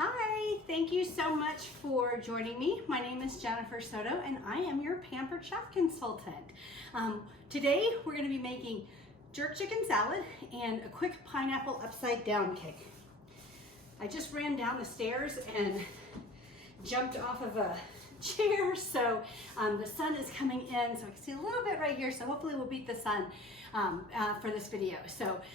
Hi, thank you so much for joining me. My name is Jennifer Soto and I am your Pampered Chef Consultant. Today we're going to be making jerk chicken salad and a quick pineapple upside down cake. I just ran down the stairs and jumped off of a chair, so the sun is coming in, so I can see a little bit right here, so hopefully we'll beat the sun for this video.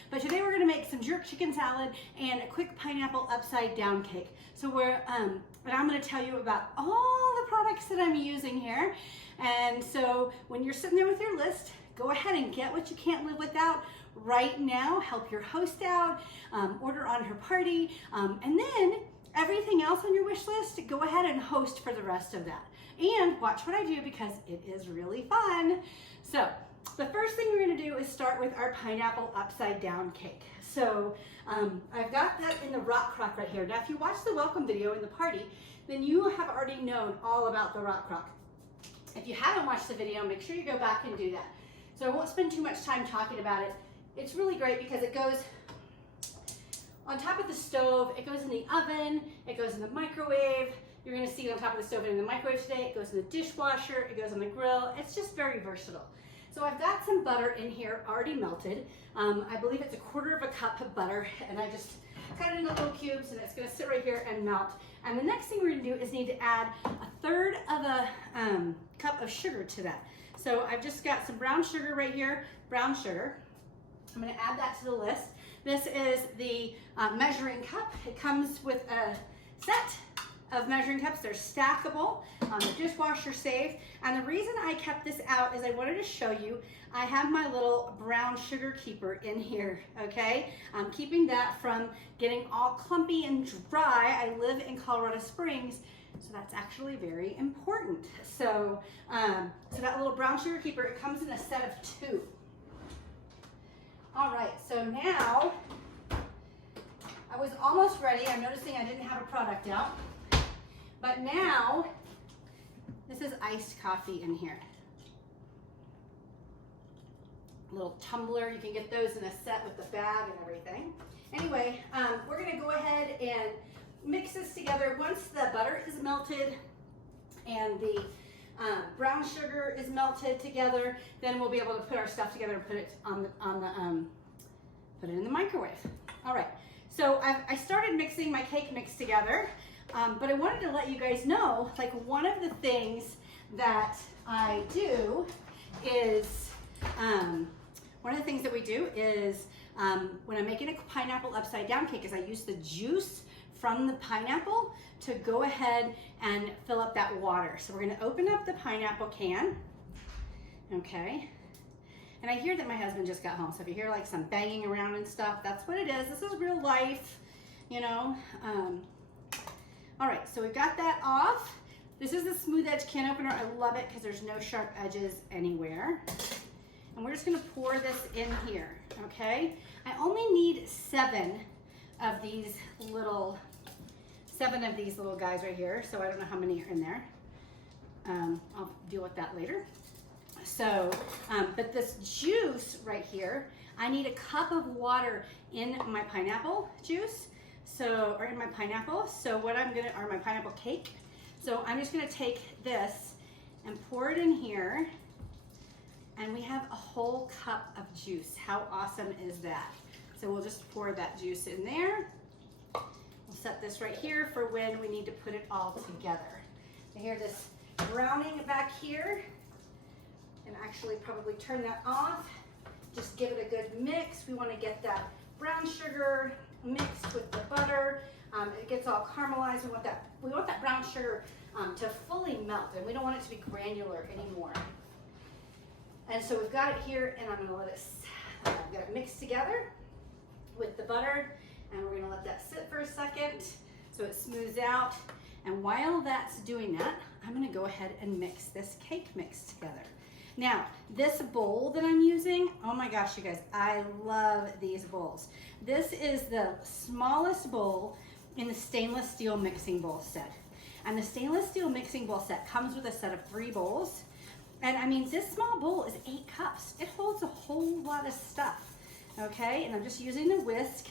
But today we're gonna make some jerk chicken salad and a quick pineapple upside down cake. So and I'm gonna tell you about all the products that I'm using here. And so when you're sitting there with your list, go ahead and get what you can't live without right now, help your host out, order on her party, and then everything else on your wish list, go ahead and host for the rest of that. And watch what I do because it is really fun. So the first thing we're gonna do is start with our pineapple upside down cake. So I've got that in the Rockcrok right here. Now if you watch the welcome video in the party, then you have already known all about the Rockcrok. If you haven't watched the video, make sure you go back and do that. So I won't spend too much time talking about it. It's really great because it goes on top of the stove, it goes in the oven, it goes in the microwave. You're gonna see it on top of the stove and in the microwave today. It goes in the dishwasher, it goes on the grill. It's just very versatile. So I've got some butter in here already melted. I believe it's 1/4 cup of butter, and I just cut it into little cubes and it's gonna sit right here and melt. And the next thing we're gonna do is need to add 1/3 of a cup of sugar to that. So I've just got some brown sugar right here, brown sugar. I'm gonna add that to the list. This is the measuring cup. It comes with a set of measuring cups. They're stackable, the dishwasher safe. And the reason I kept this out is I wanted to show you, I have my little brown sugar keeper in here, okay? I'm keeping that from getting all clumpy and dry. I live in Colorado Springs, so that's actually very important. So, so that little brown sugar keeper, it comes in a set of 2. All right, so now I was almost ready. I'm noticing I didn't have a product out, but now this is iced coffee in here. A little tumbler, you can get those in a set with the bag and everything. Anyway, we're gonna go ahead and mix this together. Once the butter is melted and the brown sugar is melted together, then we'll be able to put our stuff together and put it put it in the microwave. All right, so I started mixing my cake mix together, but I wanted to let you guys know, like, one of the things that I do is, one of the things that we do is when I'm making a pineapple upside down cake is I use the juice from the pineapple to go ahead and fill up that water. So we're gonna open up the pineapple can, okay? And I hear that my husband just got home, so if you hear like some banging around and stuff, that's what it is. This is real life, you know? All right, so we've got that off. This is the smooth edge can opener. I love it because there's no sharp edges anywhere. And we're just gonna pour this in here, okay? I only need 7 of these little guys right here, so I don't know how many are in there. I'll deal with that later. So, but this juice right here, I need a cup of water in my pineapple juice, or in my pineapple. So what I'm gonna, or my pineapple cake. So I'm just gonna take this and pour it in here, and we have a whole cup of juice. How awesome is that? So we'll just pour that juice in there. We'll set this right here for when we need to put it all together. I hear this browning back here, and actually probably turn that off. Just give it a good mix. We want to get that brown sugar mixed with the butter. It gets all caramelized. We want that brown sugar to fully melt, and we don't want it to be granular anymore. And so we've got it here, and I'm going to let it get it mixed together with the butter, and we're going to let that sit for a second so it smooths out. And while that's doing that, I'm going to go ahead and mix this cake mix together. Now, this bowl that I'm using, oh my gosh, you guys, I love these bowls. This is the smallest bowl in the stainless steel mixing bowl set. And the stainless steel mixing bowl set comes with a set of 3 bowls. And I mean, this small bowl is 8 cups. It holds a whole lot of stuff, okay? And I'm just using the whisk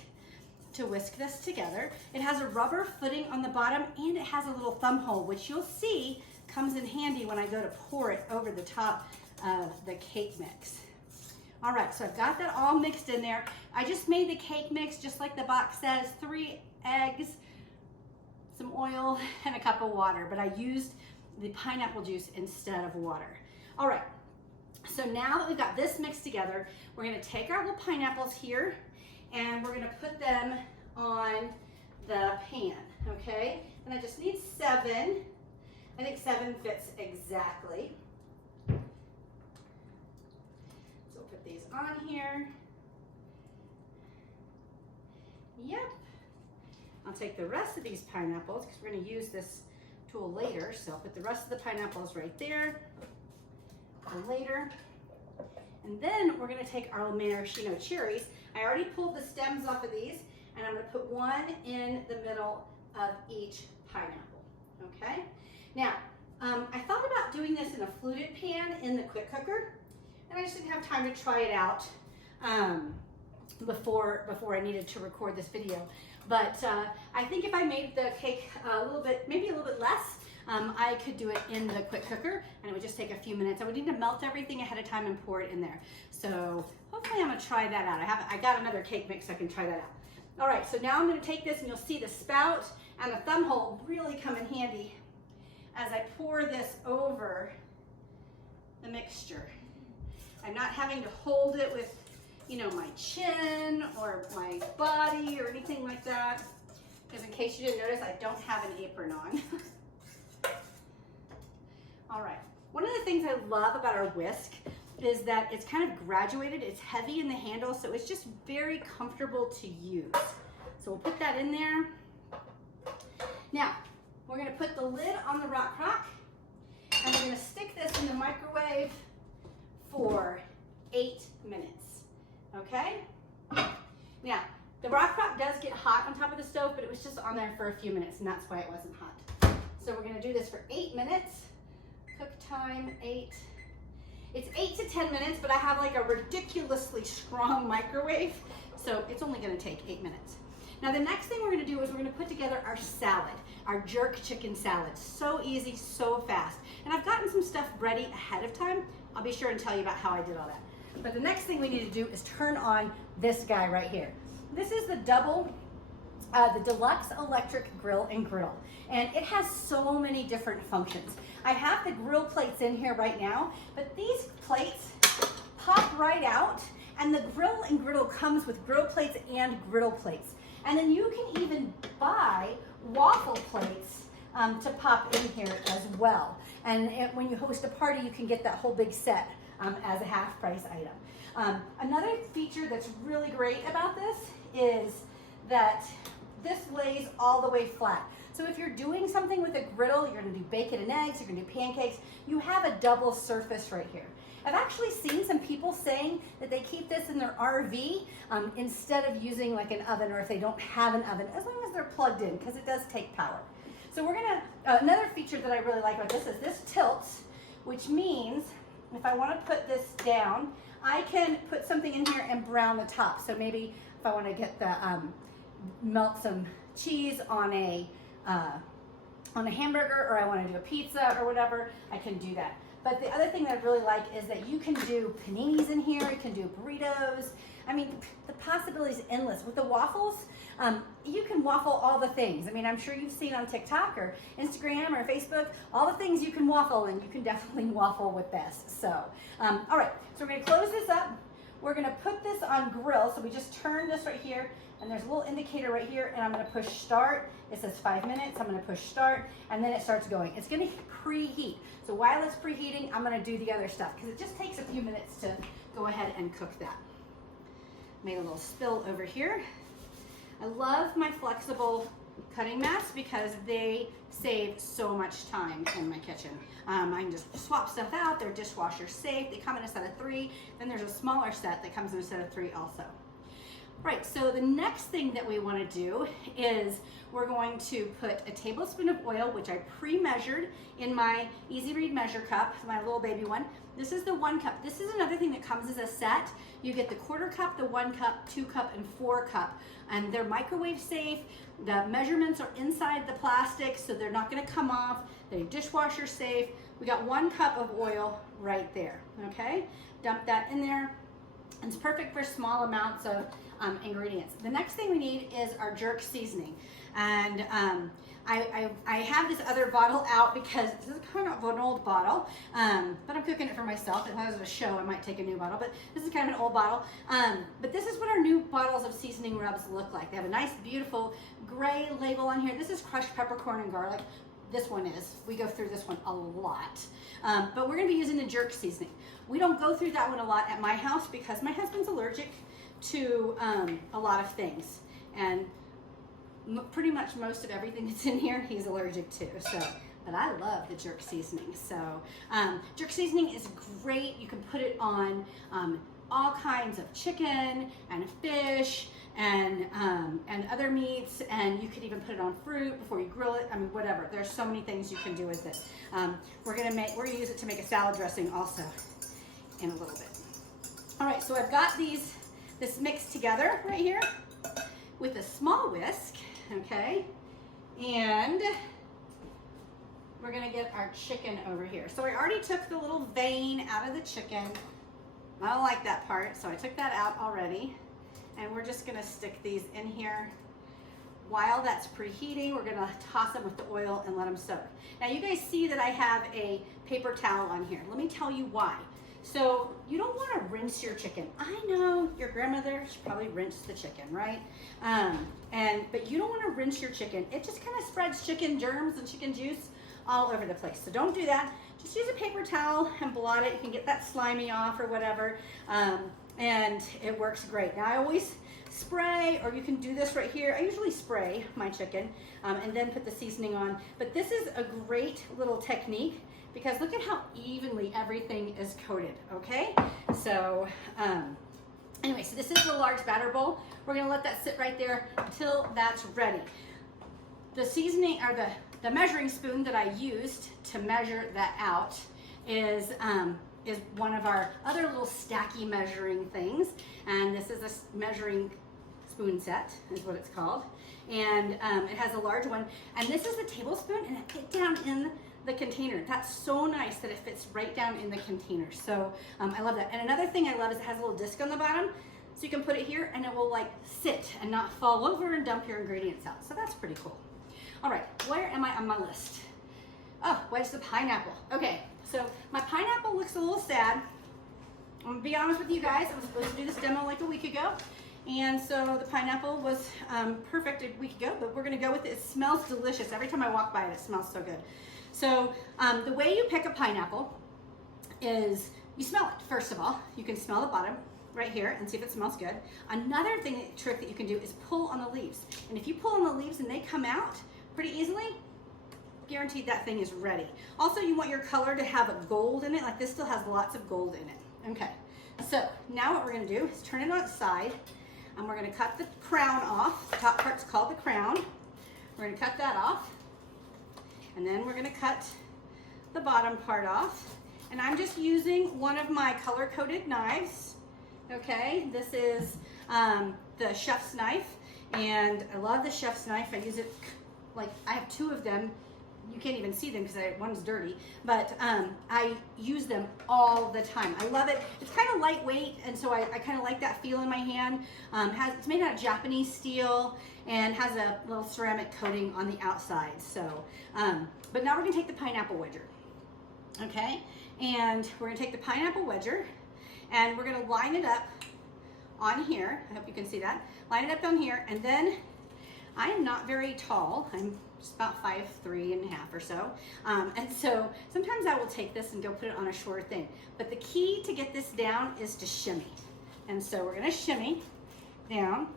to whisk this together. It has a rubber footing on the bottom and it has a little thumb hole, which you'll see comes in handy when I go to pour it over the top of the cake mix. All right, so I've got that all mixed in there. I just made the cake mix just like the box says, 3 eggs, some oil, and a cup of water, but I used the pineapple juice instead of water. All right, so now that we've got this mixed together, we're gonna take our little pineapples here and we're gonna put them on the pan, okay? And I just need 7. I think 7 fits exactly. So we'll put these on here. Yep. I'll take the rest of these pineapples because we're going to use this tool later. So I'll put the rest of the pineapples right there for later. And then we're going to take our maraschino cherries. I already pulled the stems off of these and I'm going to put one in the middle of each pineapple. Okay? Now, I thought about doing this in a fluted pan in the quick cooker, and I just didn't have time to try it out before I needed to record this video. But I think if I made the cake a little bit, maybe a little bit less, I could do it in the quick cooker, and it would just take a few minutes. I would need to melt everything ahead of time and pour it in there. So hopefully I'm gonna try that out. I got another cake mix, so I can try that out. All right, so now I'm gonna take this and you'll see the spout and the thumb hole really come in handy as I pour this over the mixture. I'm not having to hold it with, you know, my chin or my body or anything like that. Because in case you didn't notice, I don't have an apron on. All right, one of the things I love about our whisk is that it's kind of graduated. It's heavy in the handle, so it's just very comfortable to use. So we'll put that in there. Now, we're gonna put the lid on the Rockcrok and we're gonna stick this in the microwave for 8 minutes, okay? Now, the Rockcrok does get hot on top of the stove, but it was just on there for a few minutes and that's why it wasn't hot. So we're gonna do this for 8 minutes. Cook time, 8. It's 8 to 10 minutes, but I have like a ridiculously strong microwave, so it's only gonna take 8 minutes. Now the next thing we're gonna do is we're gonna put together our salad, our jerk chicken salad. So easy, so fast. And I've gotten some stuff ready ahead of time. I'll be sure and tell you about how I did all that. But the next thing we need to do is turn on this guy right here. This is the Deluxe electric grill and griddle. And it has so many different functions. I have the grill plates in here right now, but these plates pop right out and the grill and griddle comes with grill plates and griddle plates. And then you can even buy waffle plates to pop in here as well. And when you host a party, you can get that whole big set as a half price item. Another feature that's really great about this is that this lays all the way flat. So if you're doing something with a griddle, you're gonna do bacon and eggs, you're gonna do pancakes, you have a double surface right here. I've actually seen some people saying that they keep this in their RV instead of using like an oven, or if they don't have an oven, as long as they're plugged in, because it does take power. So we're gonna, another feature that I really like about this is this tilts, which means if I wanna put this down, I can put something in here and brown the top. So maybe if I wanna get the, melt some cheese on a hamburger, or I wanna do a pizza or whatever, I can do that. But the other thing that I really like is that you can do paninis in here, you can do burritos. I mean, the possibilities are endless. With the waffles, you can waffle all the things. I mean, I'm sure you've seen on TikTok or Instagram or Facebook, all the things you can waffle, and you can definitely waffle with this. So, all right, so we're gonna close this up. We're gonna put this on grill. So we just turn this right here, and there's a little indicator right here, and I'm gonna push start. It says 5 minutes, I'm gonna push start, and then it starts going. It's gonna preheat. So while it's preheating, I'm gonna do the other stuff, because it just takes a few minutes to go ahead and cook that. Made a little spill over here. I love my flexible cutting mats because they save so much time in my kitchen. I can just swap stuff out. They're dishwasher safe. They come in a set of 3. Then there's a smaller set that comes in a set of 3 also. Right, so the next thing that we want to do is we're going to put a tablespoon of oil, which I pre-measured in my Easy Read measure cup, my little baby one. This is the 1 cup. This is another thing that comes as a set. You get the 1/4 cup, the 1 cup, 2 cup, and 4 cup. And they're microwave safe. The measurements are inside the plastic, so they're not gonna come off. They're dishwasher safe. We got 1 cup of oil right there, okay? Dump that in there. It's perfect for small amounts of ingredients. The next thing we need is our jerk seasoning. And I have this other bottle out because this is kind of an old bottle, but I'm cooking it for myself. If I was at a show, I might take a new bottle, but this is kind of an old bottle. But this is what our new bottles of seasoning rubs look like. They have a nice, beautiful gray label on here. This is crushed peppercorn and garlic. This one is. We go through this one a lot. But we're gonna be using the jerk seasoning. We don't go through that one a lot at my house because my husband's allergic to a lot of things. And pretty much most of everything that's in here he's allergic to. So, but I love the jerk seasoning. So jerk seasoning is great. You can put it on all kinds of chicken and fish and other meats, and you could even put it on fruit before you grill it. I mean, whatever. There's so many things you can do with it. We're gonna use it to make a salad dressing also in a little bit. All right, so I've got this mixed together right here with a small whisk, okay? And we're gonna get our chicken over here. So I already took the little vein out of the chicken. I don't like that part, so I took that out already. And we're just gonna stick these in here. While that's preheating, we're gonna toss them with the oil and let them soak. Now you guys see that I have a paper towel on here. Let me tell you why. So you don't want to rinse your chicken. I know your grandmother, she probably rinsed the chicken, right? But you don't want to rinse your chicken. It just kind of spreads chicken germs and chicken juice all over the place. So don't do that. Just use a paper towel and blot it. You can get that slimy off or whatever, and it works great. Now I always spray, or you can do this right here. I usually spray my chicken and then put the seasoning on. But this is a great little technique, because look at how evenly everything is coated, okay? So anyway, so this is the large batter bowl. We're gonna let that sit right there until that's ready. The seasoning, or the measuring spoon that I used to measure that out is one of our other little stacky measuring things. And this is a measuring spoon set, is what it's called. And it has a large one. And this is the tablespoon, and it fits down in the container. That's so nice that it fits right down in the container. So I love that. And another thing I love is it has a little disc on the bottom, so you can put it here and it will like sit and not fall over and dump your ingredients out. So that's pretty cool. All right, where am I on my list? Oh, where's the pineapple? Okay, so my pineapple looks a little sad. I'm gonna be honest with you guys, I was supposed to do this demo like a week ago. And so the pineapple was perfect a week ago, but we're gonna go with it. It smells delicious. Every time I walk by it, it smells so good. So the way you pick a pineapple is you smell it, first of all. You can smell the bottom right here and see if it smells good. Another trick that you can do is pull on the leaves. And if you pull on the leaves and they come out pretty easily, guaranteed that thing is ready. Also, you want your color to have a gold in it, like this still has lots of gold in it. Okay, so now what we're gonna do is turn it on its side, and we're gonna cut the crown off. The top part's called the crown. We're gonna cut that off. And then we're gonna cut the bottom part off. And I'm just using one of my color-coded knives, okay? This is the chef's knife, and I love the chef's knife. I use it, like, I have 2 of them. You can't even see them because one's dirty, but I use them all the time. I love it. It's kind of lightweight, and so I kind of like that feel in my hand. It's made out of Japanese steel and has a little ceramic coating on the outside. So, but now we're gonna take the pineapple wedger, okay? And we're gonna take the pineapple wedger, and we're gonna line it up on here. I hope you can see that. Line it up on here, and then I am not very tall. I'm just about 5'3.5" or so. And so sometimes I will take this and go put it on a shorter thing. But the key to get this down is to shimmy. And so we're gonna shimmy down.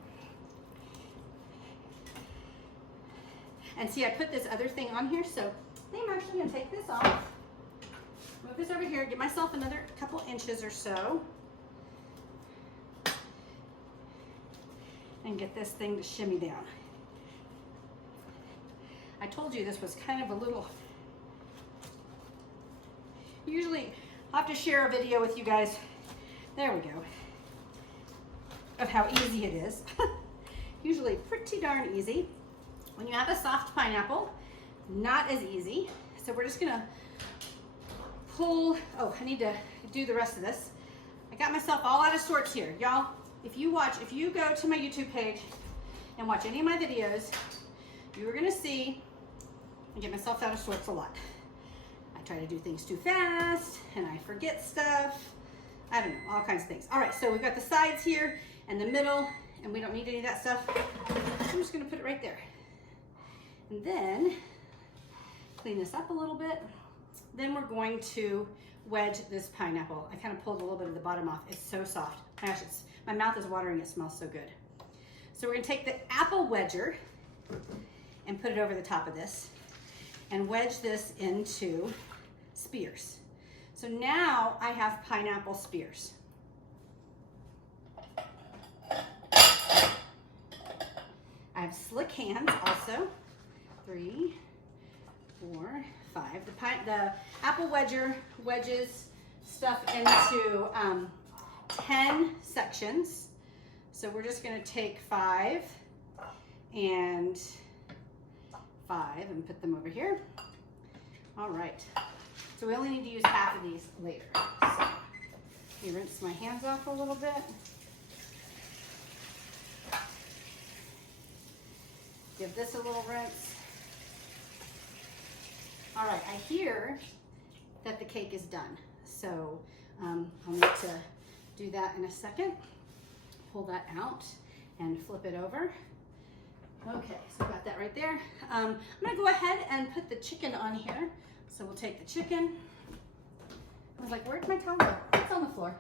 And see, I put this other thing on here, so I think I'm actually gonna take this off, move this over here, give myself another couple inches or so. and get this thing to shimmy down. I told you this was kind of a little, usually I'll have to share a video with you guys, there we go, of how easy it is. Usually pretty darn easy. When you have a soft pineapple, not as easy. So we're just gonna pull, oh, I need to do the rest of this. I got myself all out of sorts here. Y'all, if you go to my YouTube page and watch any of my videos, you're gonna see I get myself out of sorts a lot. I try to do things too fast and I forget stuff. I don't know, all kinds of things. All right, so we've got the sides here and the middle, and we don't need any of that stuff. I'm just gonna put it right there. And then clean this up a little bit. Then we're going to wedge this pineapple. I kind of pulled a little bit of the bottom off. It's so soft. Gosh, my mouth is watering. It smells so good. So we're gonna take the apple wedger and put it over the top of this and wedge this into spears. So now I have pineapple spears. I have slick hands also. 3, 4, 5. The apple wedger wedges stuff into 10 sections. So we're just going to take 5 and 5 and put them over here. All right. So we only need to use half of these later. So let me rinse my hands off a little bit. Give this a little rinse. All right, I hear that the cake is done. So I'll need to do that in a second. Pull that out and flip it over. Okay, so I've got that right there. I'm gonna go ahead and put the chicken on here. So we'll take the chicken. I was like, where'd my towel go? It's on the floor.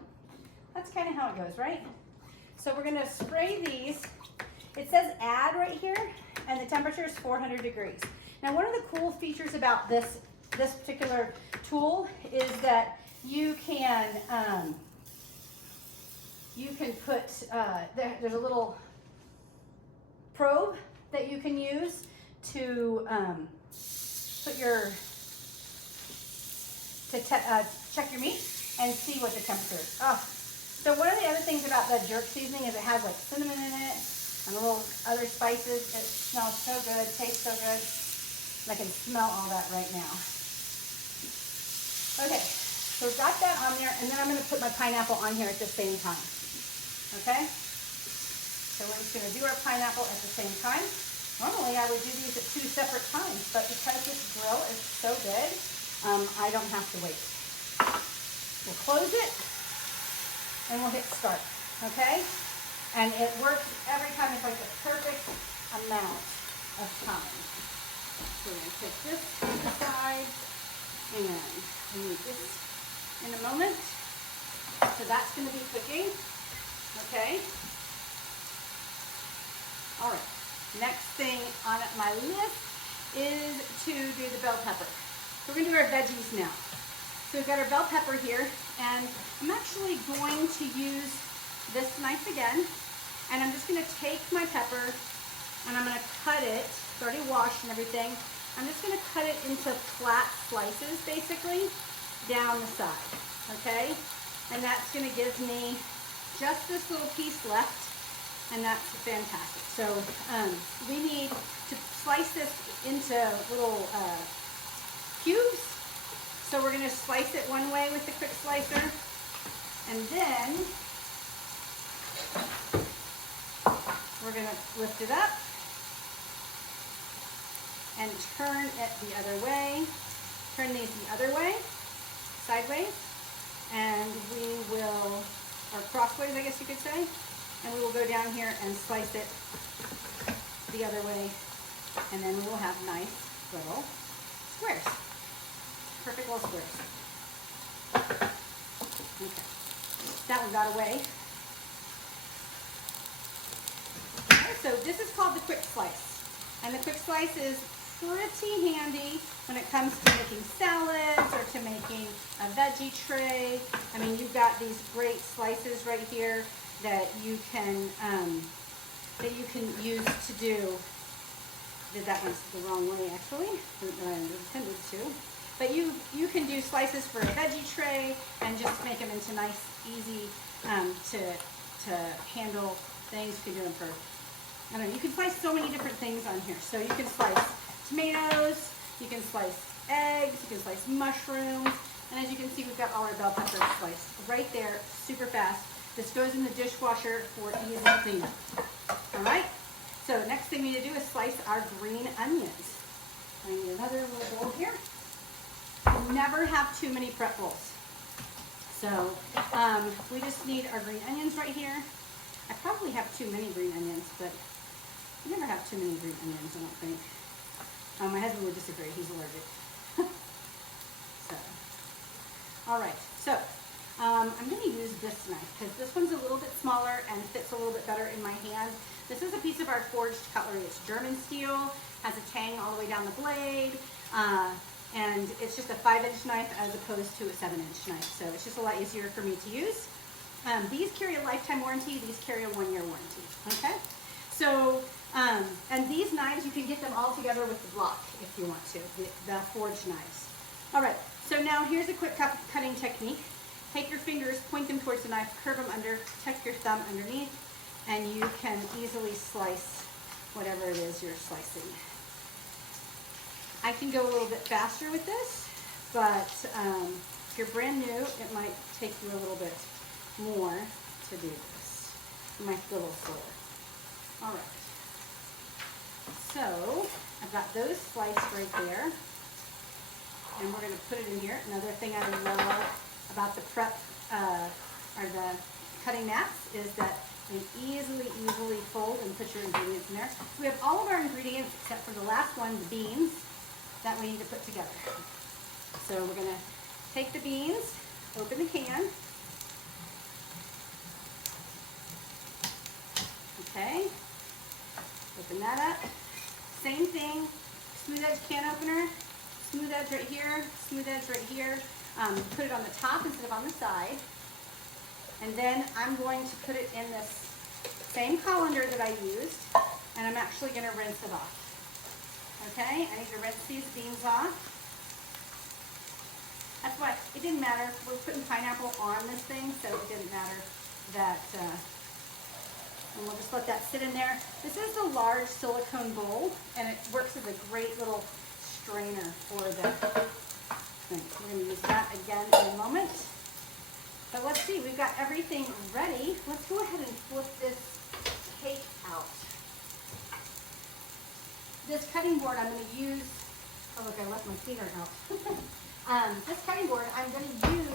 That's kind of how it goes, right? So we're gonna spray these. It says add right here, and the temperature is 400 degrees. Now, one of the cool features about this particular tool is that you can put, there's a little probe that you can use to check your meat and see what the temperature is. Oh. So one of the other things about the jerk seasoning is it has like cinnamon in it and little other spices. It smells so good, tastes so good. I can smell all that right now. Okay, so we've got that on there, and then I'm going to put my pineapple on here at the same time. Okay? So we're just going to do our pineapple at the same time. Normally I would do these at 2 separate times, but because this grill is so big, I don't have to wait. We'll close it, and we'll hit start. Okay? And it works every time. It's like the perfect amount of time. So we're going to take this to the side, and we'll move this in a moment. So that's going to be cooking. Okay? All right. Next thing on my list is to do the bell pepper. So we're going to do our veggies now. So we've got our bell pepper here, and I'm actually going to use this knife again, and I'm just going to take my pepper and I'm going to cut it. It's already washed and everything. I'm just going to cut it into flat slices, basically, down the side, okay? And that's going to give me just this little piece left, and that's fantastic. So we need to slice this into little cubes. So we're going to slice it one way with the quick slicer, and then we're going to lift it up and turn it the other way. Turn these the other way, sideways, and we will, or crossways I guess you could say, and we will go down here and slice it the other way, and then we will have nice little squares. Perfect little squares. Okay, that one got away. Okay, so this is called the quick slice, and the quick slice is pretty handy when it comes to making salads or to making a veggie tray. I mean, you've got these great slices right here that you can that you can use to do, did that one the wrong way actually, I intended to. But you can do slices for a veggie tray and just make them into nice, easy to handle things. You can do them for, I don't know, you can slice so many different things on here. So you can slice tomatoes, you can slice eggs, you can slice mushrooms, and as you can see, we've got all our bell peppers sliced right there, super fast. This goes in the dishwasher for easy cleanup. All right, so next thing we need to do is slice our green onions. I need another little bowl here. You never have too many prep bowls. So we just need our green onions right here. I probably have too many green onions, but you never have too many green onions, I don't think. My husband would disagree, he's allergic. So, all right, so I'm gonna use this knife because this one's a little bit smaller and fits a little bit better in my hand. This is a piece of our forged cutlery. It's German steel, has a tang all the way down the blade, and it's just a 5-inch knife as opposed to a 7-inch knife. So it's just a lot easier for me to use. These carry a lifetime warranty. These carry a 1-year warranty, okay? So, and these knives, you can get them all together with the block if you want to, the forged knives. All right, so now here's a quick cutting technique. Take your fingers, point them towards the knife, curve them under, tuck your thumb underneath, and you can easily slice whatever it is you're slicing. I can go a little bit faster with this, but if you're brand new, it might take you a little bit more to do this. You might feel a little slower. All right. So I've got those sliced right there, and we're going to put it in here. Another thing I love about the prep or the cutting mats is that you easily fold and put your ingredients in there. So we have all of our ingredients except for the last one, the beans, that we need to put together. So we're going to take the beans, open the can. Okay, open that up. Same thing, smooth edge can opener, smooth edge right here, smooth edge right here. Put it on the top instead of on the side. And then I'm going to put it in this same colander that I used, and I'm actually going to rinse it off. Okay, I need to rinse these beans off. That's why it didn't matter. We're putting pineapple on this thing, so it didn't matter that, and we'll just let that sit in there. This is a large silicone bowl, and it works as a great little strainer for the thing. We're going to use that again in a moment. But let's see, we've got everything ready. Let's go ahead and flip this cake out. This cutting board I'm going to use, oh look, I left my finger out. This cutting board, I'm going to use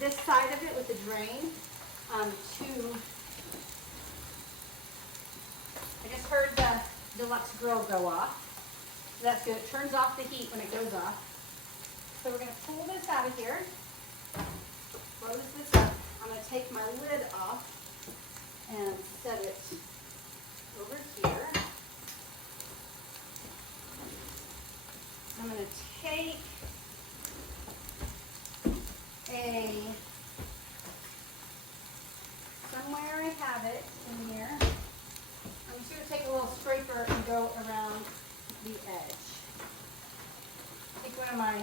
this side of it with the drain I just heard the Deluxe grill go off. So that's good. It turns off the heat when it goes off. So we're going to pull this out of here. Close this up. I'm going to take my lid off and set it over here. I'm going to take somewhere I have it in here. I'm just going to take a little scraper and go around the edge. I think one of my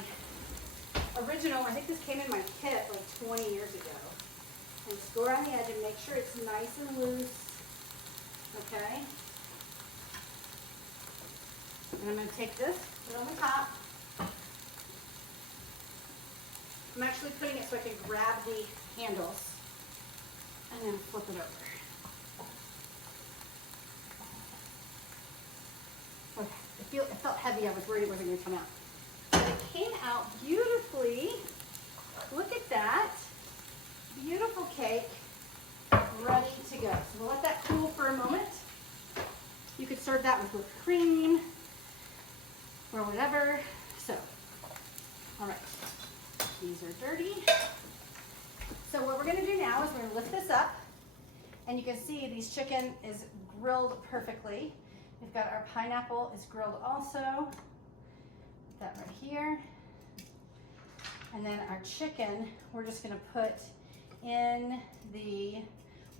original, I think this came in my kit like 20 years ago. And just go around the edge and make sure it's nice and loose. Okay? And I'm going to take this, put it on the top. I'm actually putting it so I can grab the handles and then flip it over. Okay, it felt heavy. I was worried it wasn't going to come out. But it came out beautifully. Look at that. Beautiful cake, ready to go. So we'll let that cool for a moment. You could serve that with whipped cream or whatever. So, all right. These are dirty. So what we're going to do now is we're going to lift this up, and you can see these chicken is grilled perfectly. We've got our pineapple is grilled also. Put that right here. And then our chicken, we're just going to put in the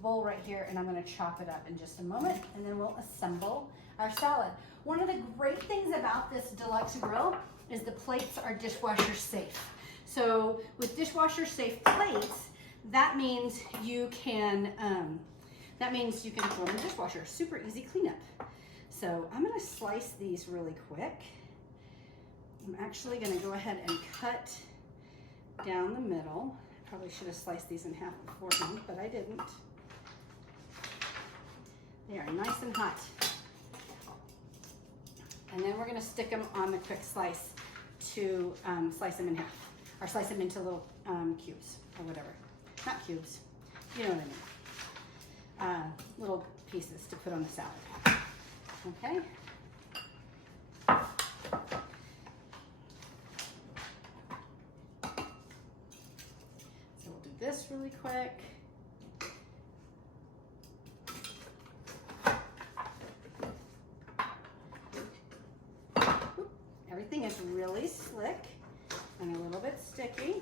bowl right here, and I'm gonna chop it up in just a moment, and then we'll assemble our salad. One of the great things about this Deluxe grill is the plates are dishwasher safe. So with dishwasher safe plates, that means you can throw them in the dishwasher. Super easy cleanup. So I'm gonna slice these really quick. I'm actually gonna go ahead and cut down the middle. Probably should have sliced these in half beforehand, but I didn't. They are nice and hot. And then we're gonna stick them on the quick slice to slice them in half, or slice them into little cubes, or whatever. Not cubes, you know what I mean. Little pieces to put on the salad. Okay. So we'll do this really quick. Everything is really slick and a little bit sticky.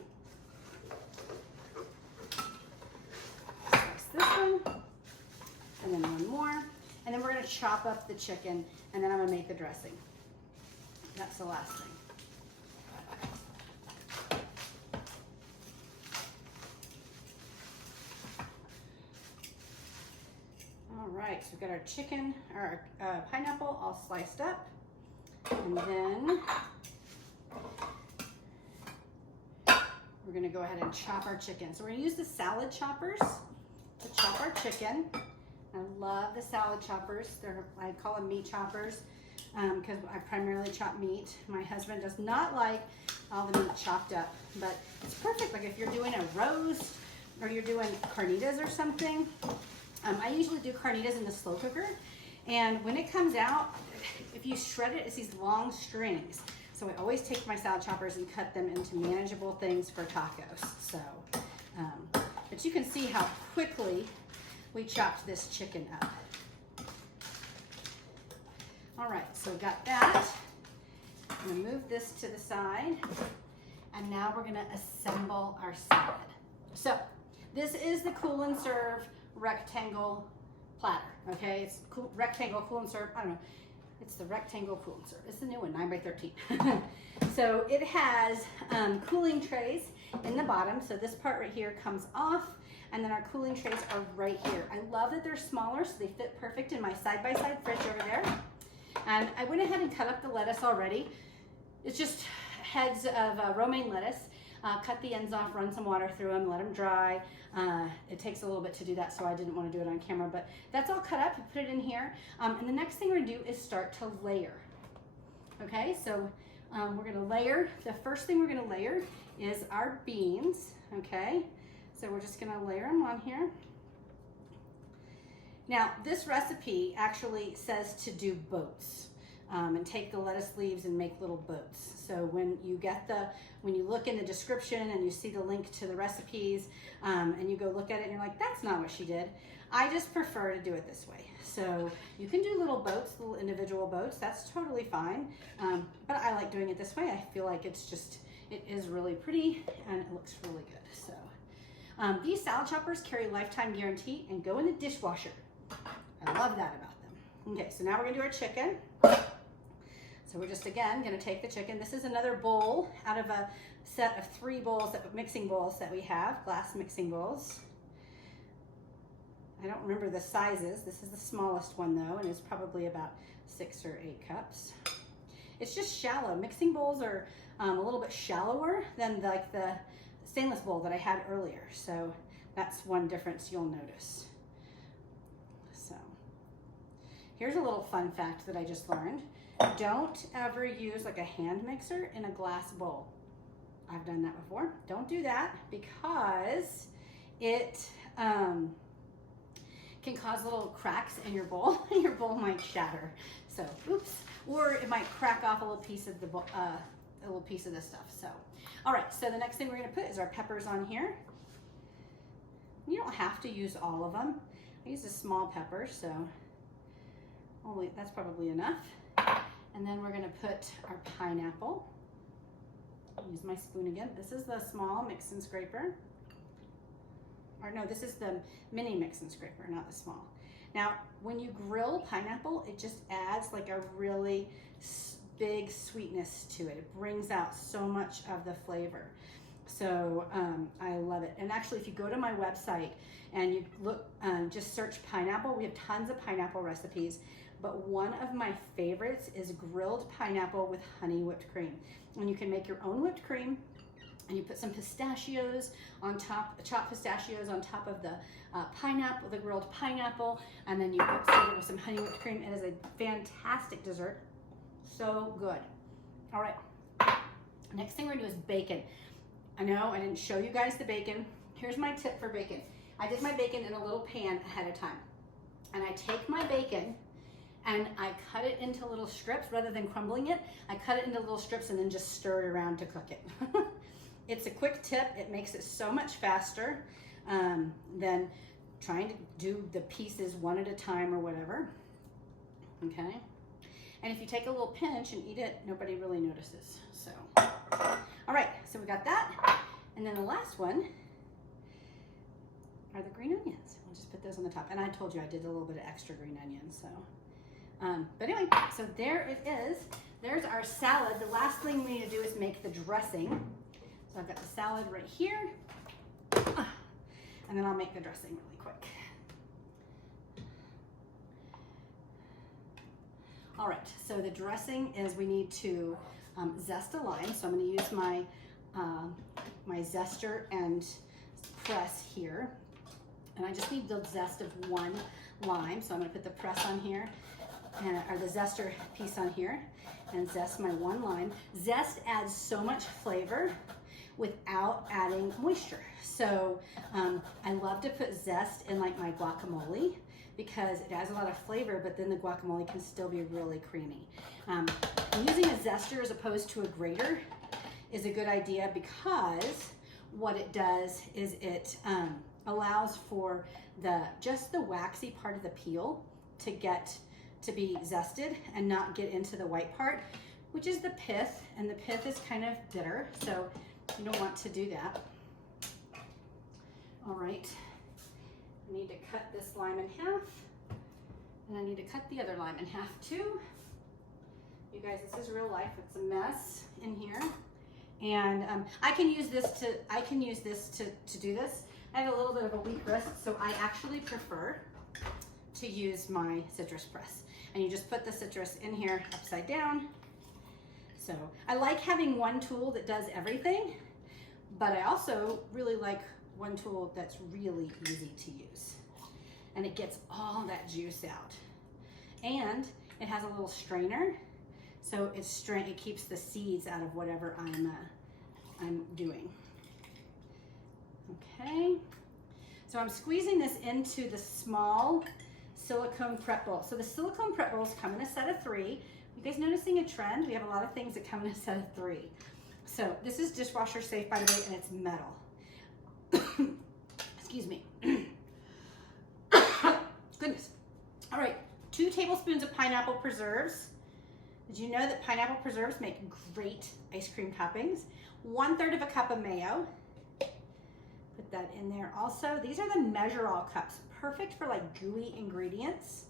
Slice this one, and then one more. And then we're gonna chop up the chicken, and then I'm gonna make the dressing. That's the last thing. All right, so we've got our chicken, our pineapple all sliced up. And then we're gonna go ahead and chop our chicken. So we're gonna use the salad choppers to chop our chicken. I love the salad choppers. I call them meat choppers because I primarily chop meat. My husband does not like all the meat chopped up, but it's perfect. Like if you're doing a roast or you're doing carnitas or something. I usually do carnitas in the slow cooker, and when it comes out, if you shred it, it's these long strings. So I always take my salad choppers and cut them into manageable things for tacos. So, but you can see how quickly we chopped this chicken up. All right, so we got that. I'm gonna move this to the side, and now we're gonna assemble our salad. So this is the Cool and Serve rectangle platter, okay? It's cool, rectangle, Cool and Serve, I don't know. It's the rectangle Cool and Serve. It's the new one, 9 by 13. So it has cooling trays in the bottom. So this part right here comes off, and then our cooling trays are right here. I love that they're smaller, so they fit perfect in my side-by-side fridge over there. And I went ahead and cut up the lettuce already. It's just heads of romaine lettuce. Cut the ends off, run some water through them, let them dry. It takes a little bit to do that, so I didn't want to do it on camera, but that's all cut up. You put it in here. And the next thing we're gonna do is start to layer. Okay, so we're gonna layer. The first thing we're gonna layer is our beans, okay? So we're just gonna layer them on here. Now, this recipe actually says to do boats. And take the lettuce leaves and make little boats. So when you look in the description and you see the link to the recipes and you go look at it and you're like, that's not what she did. I just prefer to do it this way. So you can do little boats, little individual boats. That's totally fine. But I like doing it this way. I feel like it is really pretty and it looks really good. So these salad choppers carry lifetime guarantee and go in the dishwasher. I love that about them. Okay, so now we're gonna do our chicken. So we're just, again, gonna take the chicken. This is another bowl out of a set of 3 bowls, mixing bowls that we have, glass mixing bowls. I don't remember the sizes. This is the smallest one though, and it's probably about 6 or 8 cups. It's just shallow. Mixing bowls are a little bit shallower than like the stainless bowl that I had earlier. So that's one difference you'll notice. So here's a little fun fact that I just learned. Don't ever use like a hand mixer in a glass bowl. I've done that before. Don't do that because it can cause little cracks in your bowl and your bowl might shatter. So, oops. Or it might crack off a little piece of the stuff. So, all right. So the next thing we're going to put is our peppers on here. You don't have to use all of them. I use a small pepper, so that's probably enough. And then we're gonna put our pineapple. Use my spoon again. This is the small mix and scraper. or no, this is the mini mix and scraper, not the small. Now, when you grill pineapple, it just adds like a really big sweetness to it. It brings out so much of the flavor. So I love it. And actually, if you go to my website and you look, just search pineapple, we have tons of pineapple recipes. But one of my favorites is grilled pineapple with honey whipped cream. And you can make your own whipped cream, and you put some pistachios on top, chopped pistachios on top of the pineapple, the grilled pineapple, and then you serve it with some honey whipped cream. It is a fantastic dessert. So good. All right, next thing we're gonna do is bacon. I know I didn't show you guys the bacon. Here's my tip for bacon. I did my bacon in a little pan ahead of time. And I take my bacon and I cut it into little strips rather than crumbling it. I cut it into little strips and then just stir it around to cook it. It's a quick tip. It makes it so much faster than trying to do the pieces one at a time or whatever. Okay. And if you take a little pinch and eat it, nobody really notices. So, all right, so we got that. And then the last one are the green onions. We'll just put those on the top. And I told you I did a little bit of extra green onions, so. But anyway, so there it is. There's our salad. The last thing we need to do is make the dressing. So I've got the salad right here. And then I'll make the dressing really quick. All right, so the dressing is we need to zest a lime. So I'm gonna use my, my zester and press here. And I just need the zest of one lime. So I'm gonna put the press on here, or the zester piece on here, and zest my one lime. Zest adds so much flavor without adding moisture. So I love to put zest in like my guacamole because it adds a lot of flavor, but then the guacamole can still be really creamy. Using a zester as opposed to a grater is a good idea because what it does is it allows for just the waxy part of the peel to be zested and not get into the white part, which is the pith, and the pith is kind of bitter, so you don't want to do that. All right, I need to cut this lime in half, and I need to cut the other lime in half too. You guys, this is real life. It's a mess in here, and I can use this to do this. I have a little bit of a weak wrist, so I actually prefer to use my citrus press. And you just put the citrus in here upside down. So I like having one tool that does everything, but I also really like one tool that's really easy to use. And it gets all that juice out. And it has a little strainer, so it keeps the seeds out of whatever I'm doing. Okay, so I'm squeezing this into the small silicone prep bowl. So the silicone prep bowls come in a set of 3. You guys noticing a trend? We have a lot of things that come in a set of 3. So this is dishwasher safe, by the way, and it's metal. Excuse me. Goodness. All right, 2 tablespoons of pineapple preserves. Did you know that pineapple preserves make great ice cream toppings? 1/3 of a cup of mayo. Put that in there also. These are the measure-all cups, perfect for like gooey ingredients.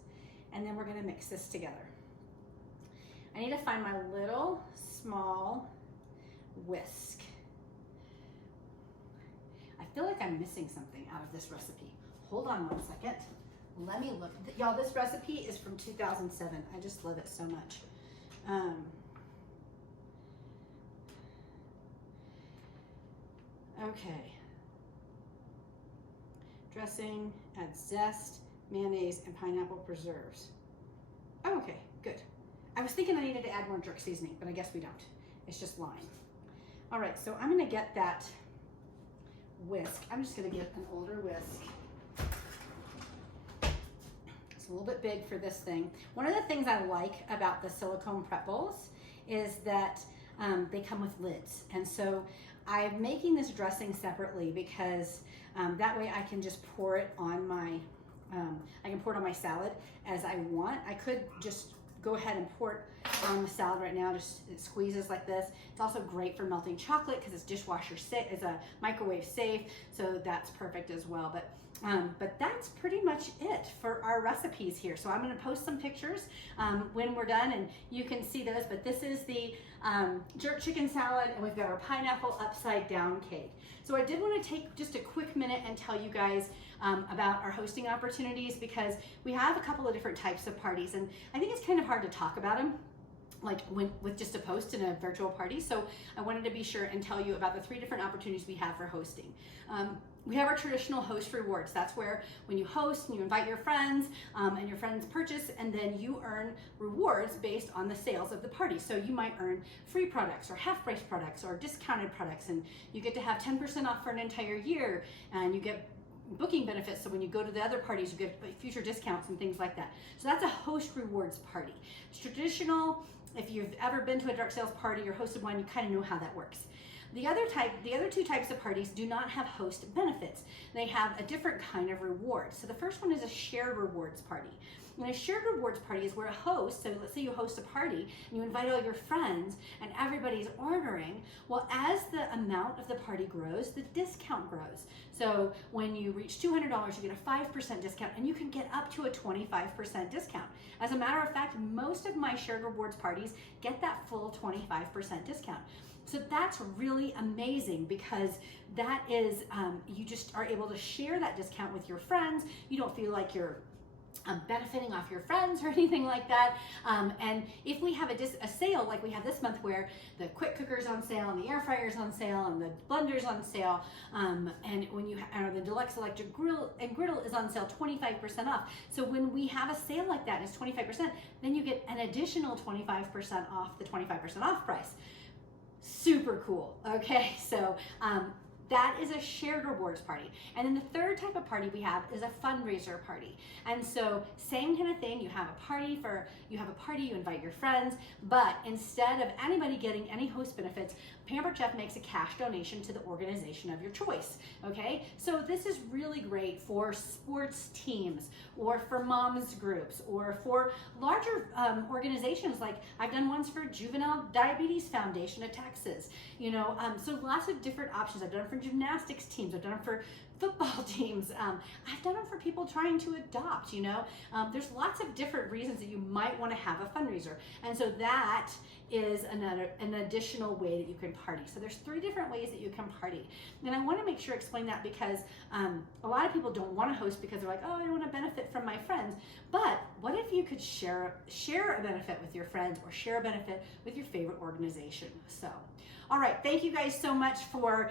And then we're gonna mix this together. I need to find my little small whisk. I feel like I'm missing something out of this recipe. Hold on one second. Let me look. Y'all, this recipe is from 2007. I just love it so much. Okay. Dressing, add zest, mayonnaise, and pineapple preserves. Oh, okay, good. I was thinking I needed to add more jerk seasoning, but I guess we don't. It's just lime. All right, so I'm gonna get that whisk. I'm just gonna get an older whisk. It's a little bit big for this thing. One of the things I like about the silicone prep bowls is that they come with lids. And so I'm making this dressing separately because that way I can just pour it on my, I can pour it on my salad as I want. I could just go ahead and pour it on the salad right now. Just it squeezes like this. It's also great for melting chocolate because it's dishwasher safe, it's a microwave safe, so that's perfect as well. But that's pretty much it for our recipes here. So I'm going to post some pictures when we're done, and you can see those. But this is the jerk chicken salad, and we've got our pineapple upside down cake. So I did want to take just a quick minute and tell you guys about our hosting opportunities, because we have a couple of different types of parties, and I think it's kind of hard to talk about them like with just a post in a virtual party. So I wanted to be sure and tell you about the 3 different opportunities we have for hosting. We have our traditional host rewards. That's where when you host and you invite your friends and your friends purchase, and then you earn rewards based on the sales of the party. So you might earn free products or half price products or discounted products, and you get to have 10% off for an entire year, and you get booking benefits, so when you go to the other parties you get future discounts and things like that. So that's a host rewards party. It's traditional. If you've ever been to a direct sales party or hosted one, you kind of know how that works. The other 2 types of parties do not have host benefits. They have a different kind of reward. So the first one is a shared rewards party. And a shared rewards party is where a host, so let's say you host a party and you invite all your friends and everybody's ordering. Well, as the amount of the party grows, the discount grows. So when you reach $200, you get a 5% discount, and you can get up to a 25% discount. As a matter of fact, most of my shared rewards parties get that full 25% discount. So that's really amazing, because that is, you just are able to share that discount with your friends. You don't feel like you're benefiting off your friends or anything like that. And if we have a sale like we have this month, where the quick cooker's on sale and the air fryer's on sale and the blender's on sale, and when you the Deluxe electric grill and Griddle is on sale 25% off. So when we have a sale like that, and it's 25%, then you get an additional 25% off the 25% off price. Super cool. Okay, so that is a shared rewards party. And then the third type of party we have is a fundraiser party. And so same kind of thing, you have a party, you invite your friends, but instead of anybody getting any host benefits, Pampered Chef makes a cash donation to the organization of your choice, okay? So this is really great for sports teams, or for moms groups, or for larger organizations. Like I've done ones for Juvenile Diabetes Foundation of Texas, so lots of different options. I've done it for gymnastics teams, I've done it for football teams, I've done it for people trying to adopt, there's lots of different reasons that you might want to have a fundraiser. And so that is an additional way that you can party. So there's 3 different ways that you can party. And I want to make sure I explain that, because a lot of people don't want to host because they're like, oh, I don't want to benefit from my friends. But what if you could share a benefit with your friends, or share a benefit with your favorite organization? So, all right, thank you guys so much for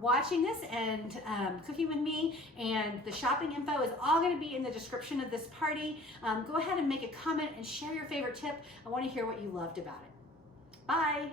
watching this and cooking with me. And the shopping info is all going to be in the description of this party. Go ahead and make a comment and share your favorite tip. I want to hear what you loved about it. Bye.